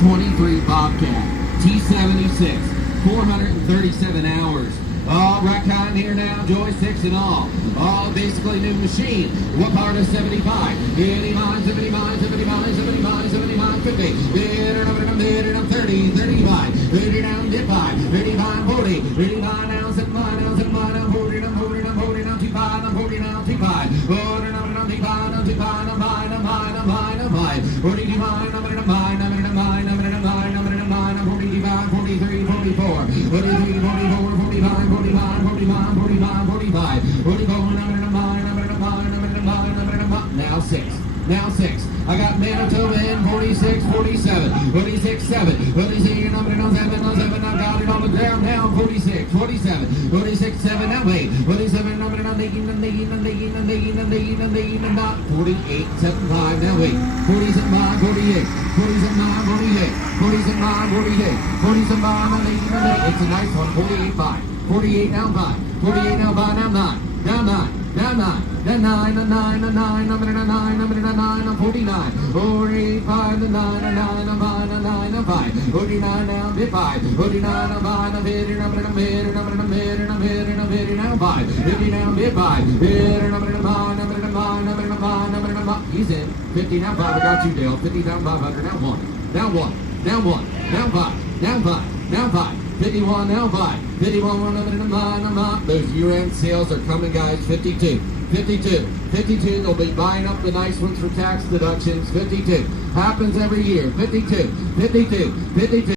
2023 Bobcat T76, 437 hours. All right, here now, joysticks and all basically new machine. What part of 75? 89, 79, 79, 79, 79, 50. Bid and 30, 35. 30 down, dip 5, 35, 40. 35 down, 75 down, 75 down, 40 down, 40 down, 40 down, 25 down, 40 down, 25. 40 down, 25 down, 25 down, 5 down, 5 down, 5 down, 5. 40 down, 5 down, 5 down, 5 down, 5 down, 5 down, 45, 43, 44. 43, 44, 45, 45, 45, 45, 45, 44, now 6. Now 6. I got Manitoba in 46, 47, 46, 7, 46, 7, 7. I got it on the ground now. 46, 47, 46, 7. Now wait. 47, not 48, 75. Now wait. 47, 48, 47, 48, 47, 48, 47, 48. It's a nice one. 48, 5. 48 now 5. 48 now 5. Now 9. Now 9. Now 9, now 9, now 9, now 9, now 9, now 9, now 49, 45, now 9, now 9, now 5, now 9, now 5, 49 now, bit 5, 49 now 5, now 50, now 50, now 50, now 50, now 5, 50 now, bit 5, 50 now 5, now 5, he's in, 50 now 5, I got you, Dale, 50 down 500, now 1, now 1, now 1, now 5, now 5, now 5. 51, now 5. 51, those year-end sales are coming, guys. 52, 52, 52. They'll be buying up the nice ones for tax deductions. 52. Happens every year. 52, 52, 52.